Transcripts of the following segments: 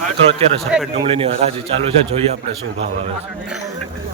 મિત્રો અત્યારે સફેદ ડુંગળીની હરાજી ચાલુ છે. જોઈએ આપણે શું ભાવ આવે છે.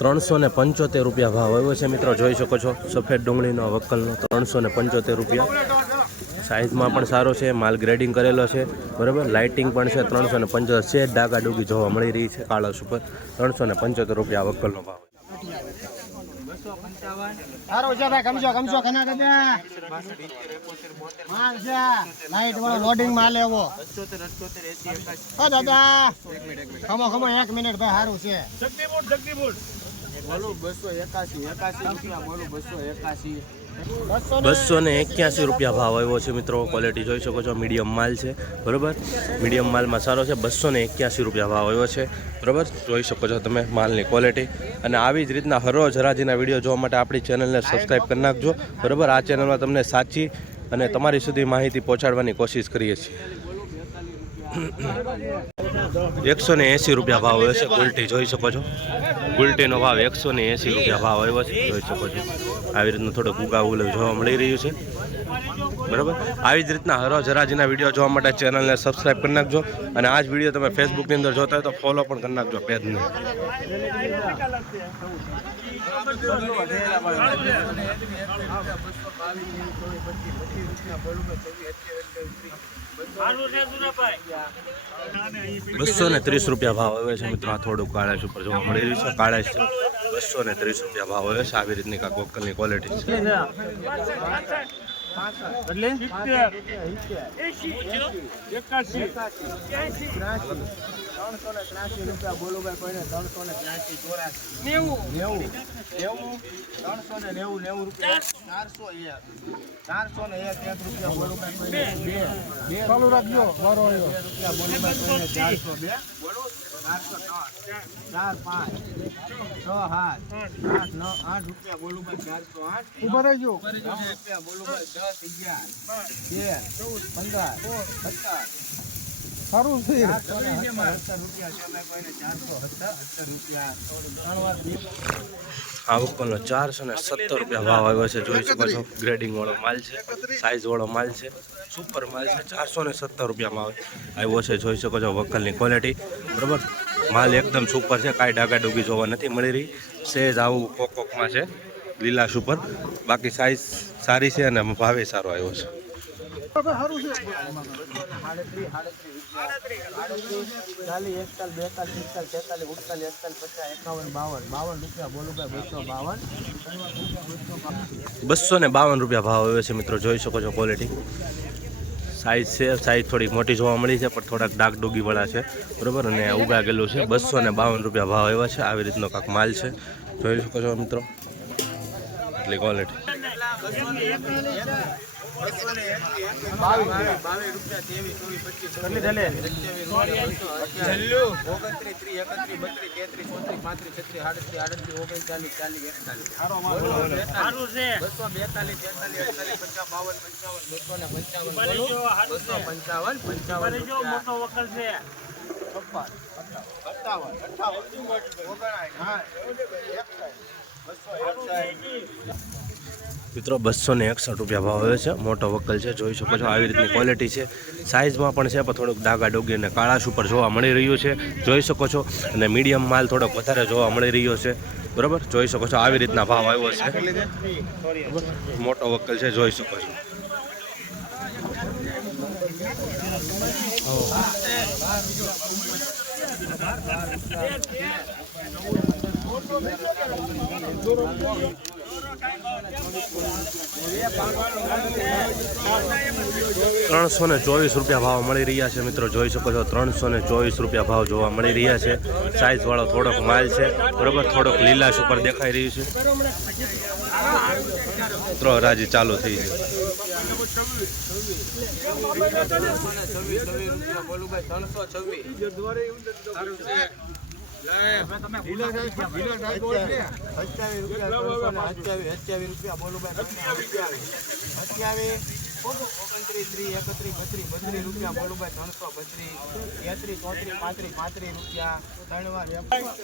ત્રણસો ને પંચોતેર રૂપિયા ભાવ આવ્યો છે મિત્રો, જોઈ શકો છો, સફેદ ડુંગળીનો વક્કલનો ત્રણસો ને પંચોતેર રૂપિયા. સાઇઝમાં પણ સારો છે, માલ ગ્રેડિંગ કરેલો છે, બરાબર? લાઇટિંગ પણ છે ત્રણસો ને પંચોતેર. છે ડાગા ડુગી જોવા મળી રહી છે કાળસ ઉપર ત્રણસો ને પંચોતેર રૂપિયા વક્કલનો ભાવ સારો છે ભાઈ કમજો કમજો કના કદા માલ છે લાઈટ વાળો લોડિંગ માલ એવો. ઓ દાદા ખમો ખમો એક મિનિટ ભાઈ સારું છે. બોલું બસો એકાસી એકાસી રૂપિયા બોલું બસો એકાસી બસો ને એક્યાસી રૂપિયા ભાવ આવ્યો છે મિત્રો. ક્વોલિટી જોઈ શકો છો મીડિયમ માલ છે, બરાબર? મીડિયમ માલમાં સારો છે, બસો ને એક્યાસી રૂપિયા ભાવ આવ્યો છે, બરાબર? જોઈ શકો છો તમે માલની ક્વોલિટી અને આવી જ રીતના હરરોજ હરાજીના વીડિયો જોવા માટે આપણી ચેનલને સબસ્ક્રાઈબ કરી નાખજો, બરાબર? આ ચેનલમાં તમને સાચી અને તમારી સુધી માહિતી પહોંચાડવાની કોશિશ કરીએ છીએ. એકસો ને એંસી રૂપિયા ભાવ આવ્યો છે ક્વોલિટી જોઈ શકો છો. ગુલટીનો ભાવ એકસો ને એંસી રૂપિયા ભાવ આવ્યો છે. જોઈ શકો છો. આવી રીતનું થોડુંક ઉગાવું જોવા મળી રહ્યું છે. બરાબર? આવી જ રીતના હરો જરાજીના વીડિયો જોવા માટે ચેનલને સબસ્ક્રાઈબ કરી નાખજો. અને આ જ વીડિયો તમે ફેસબુકની અંદર જોતા હોય તો ફોલો પણ કરી નાખજો પેજને બસો ને ત્રીસ રૂપિયા ભાવ આવે છે મિત્રો. થોડુંક કાળેશ ઉપર જોવા મળી રહ્યું છે. કાળેશ છે બસો ને ત્રીસ રૂપિયા ભાવ આવે છે. આવી રીતની કાંક વોકલની ક્વોલિટી છે. ત્રણસો ને ત્રાસી રૂપિયા બોલું ભાઈ કોઈને ત્રણસો ને ત્રાસી ચોરાસી નેવું નેવું નેવું ત્રણસો ને નેવું નેવું રૂપિયા ચારસો એક ચારસો ને એક એક રૂપિયા બોલું ભાઈ કોઈને બે બે ચાલુ રાખજો મારો બે રૂપિયા બોલું ભાઈ કોઈને ચારસો બે. બોલું ચાર પાંચ છ સાત આઠ નવ આઠ રૂપિયા બોલું ભાઈ ચારસો આઠ ઊભા રહેજો. રૂપિયા બોલું ભાઈ દસ અગિયાર તેર પંદર સત્તર સારું છે. રૂપિયા વોકલનો ચારસો ને સત્તર રૂપિયા ભાવ આવ્યો છે. જોઈ શકો છો ગ્રેડિંગ વાળો માલ છે સાઇઝ વાળો માલ છે સુપર માલ છે, ચારસો ને સત્તર રૂપિયામાં આવ્યો છે, જોઈ શકો છો વકલની ક્વોલિટી બરાબર? માલ એકદમ સુપર છે, કાંઈ ડાગા ડુગી જોવા નથી મળી રહી. સેજ આવું કોકોકમાં છે લીલાશ ઉપર બાકી સાઇઝ સારી છે અને ભાવે સારો આવ્યો છે. ચાલીસ બાવન રૂપિયા બસો ને બાવન રૂપિયા ભાવ આવ્યો છે મિત્રો, જોઈ શકો છો ક્વોલિટી સાઈઝ છે સાઈઝ થોડીક મોટી જોવા મળી છે, પણ થોડાક ડાક ડોગીવાળા છે, બરાબર? અને ઉગાગેલું છે, બસો ને બાવન રૂપિયા ભાવ આવ્યા છે, આવી રીતનો કાંક માલ છે. જોઈ શકો છો મિત્રો, એટલી ક્વોલિટી પંચાવન પંચાવન મોટો વકલ છે અઠાવન અઠાવન ઓગણાય હા બસો મિત્રો બસો ને એકસઠ રૂપિયા ભાવ આવે છે. મોટો વકલ છે જોઈ શકો છો આવી રીતની ક્વોલિટી છે. સાઇઝમાં પણ છે, પણ થોડુંક ડાગા ડોગી અને કાળાશ ઉપર જોવા મળી રહ્યું છે. જોઈ શકો છો. અને મીડિયમ માલ થોડોક વધારે જોવા મળી રહ્યો છે. બરાબર? જોઈ શકો છો, આવી રીતના ભાવ આવ્યો છે. મોટો વકલ છે, જોઈ શકો છો. ત્રણસો ને ચોવીસ રૂપિયા ભાવ મળી રહ્યા છે મિત્રો, જોઈ શકો છો, ત્રણસો ને ચોવીસ રૂપિયા ભાવ જોવા મળી રહ્યા છે. સાઇઝ વાળો થોડોક માલ છે, બરોબર? થોડોક લીલાશ ઉપર દેખાઈ રહ્યું છે. મિત્રો હરાજી ચાલુ થઈ છે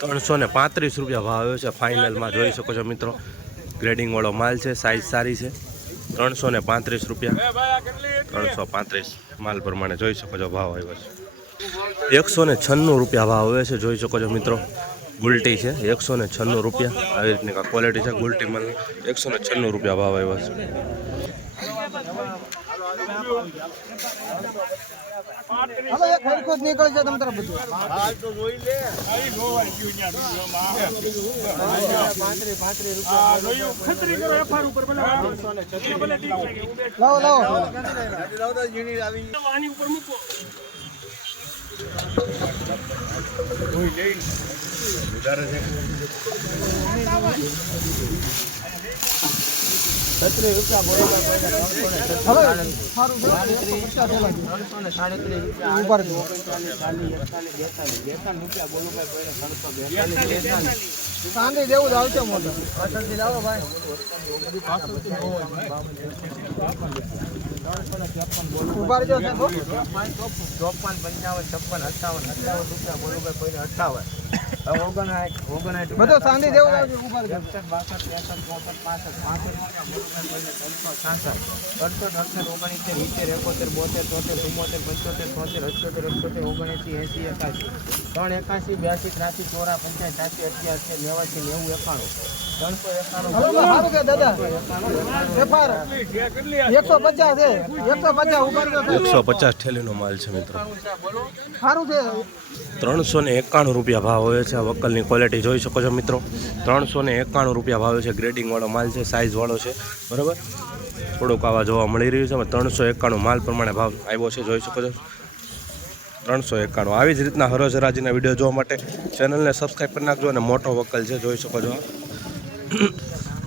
ત્રણસો ને પાંત્રીસ રૂપિયા ભાવ આવ્યો છે. ફાઇનલમાં જોઈ શકો છો મિત્રો ગ્રેડિંગ વાળો માલ છે સાઇઝ સારી છે. ત્રણસો ને પાંત્રીસ રૂપિયા. ત્રણસો પાંત્રીસ માલ પ્રમાણે જોઈ શકો છો ભાવ આવ્યો છે. એકસો ને છન્નું રૂપિયા ભાવ આવે છે જોઈ શકો છો મિત્રો. ગુલટી છે એકસો ને છન્નું રૂપિયા. આવી રીતની કાંઈ ક્વોલિટી છે ગુલટી માલ એકસો ને છન્નું રૂપિયા ભાવ આવ્યો છે. હવે એક ઓગણચાલીસ ચાલીસ એકતાલીસ બેતાલીસ બેતાલીસ રૂપિયા બોલો ભાઈ ત્રણસો બેતાલીસ બેતાલીસ સાંજે જેવું જ આવશે મોટો પાછળથી લાવો ભાઈ. ઊભા રહેજો. ચોપન પંચાવન છપ્પન અઠાવન અઠાવન રૂપિયા બોલો ભાઈ કોઈને અઠાવન. બધો સાંધી જેવું જ આવશે ઊભા ઓગણએંસી એંસી એકાસી ત્રણ એકાસી બ્યાસી ત્રાસી ચોરા પંચાયત સાસી અઠ્યાસી નેવાસી નેવું એકાણું. એકસો પચાસ ઠેલીનો માલ છે મિત્રો. સારું છે ત્રણસો રૂપિયા ભાવ હોય છે. આ ક્વોલિટી જોઈ શકો છો મિત્રો. ત્રણસો ને એકાણું રૂપિયા ભાવ છે. ગ્રેડિંગ વાળો માલ છે. સાઇઝવાળો છે. બરાબર? થોડુંક આવા જોવા મળી રહ્યું છે. ત્રણસો એકાણું માલ પ્રમાણે ભાવ આવ્યો છે. જોઈ શકો છો. ત્રણસો એકાણું. આવી જ રીતના હરોજ રાજીના વીડિયો જોવા માટે ચેનલને સબસ્ક્રાઈબ કરી નાખજો અને મોટો વકલ છે. જોઈ શકો છો.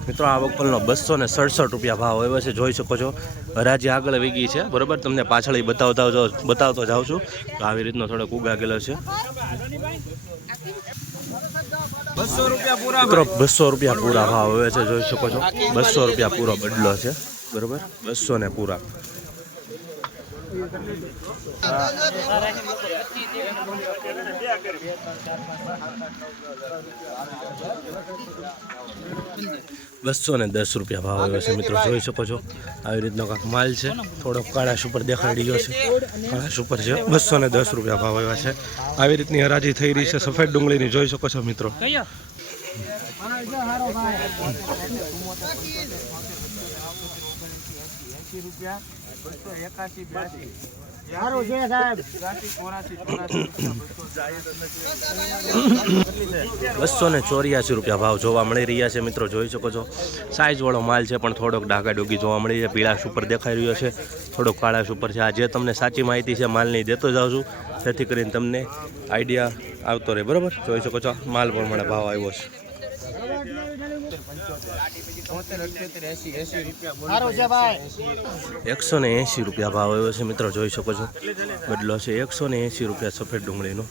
મિત્રો આ વકલનો બસો ને સડસઠ રૂપિયા ભાવ એવો છે જોઈ શકો છો. હરાજી આગળ વીગી છે બરાબર? તમને પાછળ એ બતાવતા બતાવતો જાઉં છું તો આવી રીતનો થોડોક ઉગાગેલો છે. મિત્રો બસો રૂપિયા પૂરા ભાવ આવે છે જોઈ શકો છો. બસો રૂપિયા પૂરો બદલો છે બરાબર? બસો ને પૂરા. બસો ને દસ રૂપિયા ભાવ આવ્યો છે મિત્રો, જોઈ શકો છો. આવી રીતનો કાંક માલ છે. થોડોક કાળાશ ઉપર દેખાડી ગયો છે. કાળાશ ઉપર છે. બસો ને દસ રૂપિયા ભાવ આવ્યા છે. આવી રીતની હરાજી થઈ રહી છે. સફેદ ડુંગળીની જોઈ શકો છો મિત્રો. રૂપિયા બસો એકાસી બ્યાસી સારું છે સાહેબ. ત્રાસી ચોરાસી ચોરાસી બસો ને ચોર્યાસી રૂપિયા ભાવ જોવા મળી રહ્યા છે મિત્રો જોઈ શકો છો. સાઇઝવાળો માલ છે પણ થોડોક ડાઘા ડોગી જોવા મળી છે પીળાશ ઉપર દેખાઈ રહ્યો છે. થોડોક કાળાશ ઉપર છે. આ જે તમને સાચી માહિતી છે માલની દેતો જાઉં છું જેથી કરીને તમને આઈડિયા આવતો રહે. બરાબર? જોઈ શકો છો માલ પ્રમાણે ભાવ આવ્યો છે તોતેર અઠ્યોતેર એસી એસી રૂપિયા બોલો સારું છે ભાઈ એકસો ને એંશી રૂપિયા ભાવ આવ્યો છે, મિત્રો, જોઈ શકો છો. બદલો છે એકસો ને એંશી રૂપિયા સફેદ ડુંગળીનો.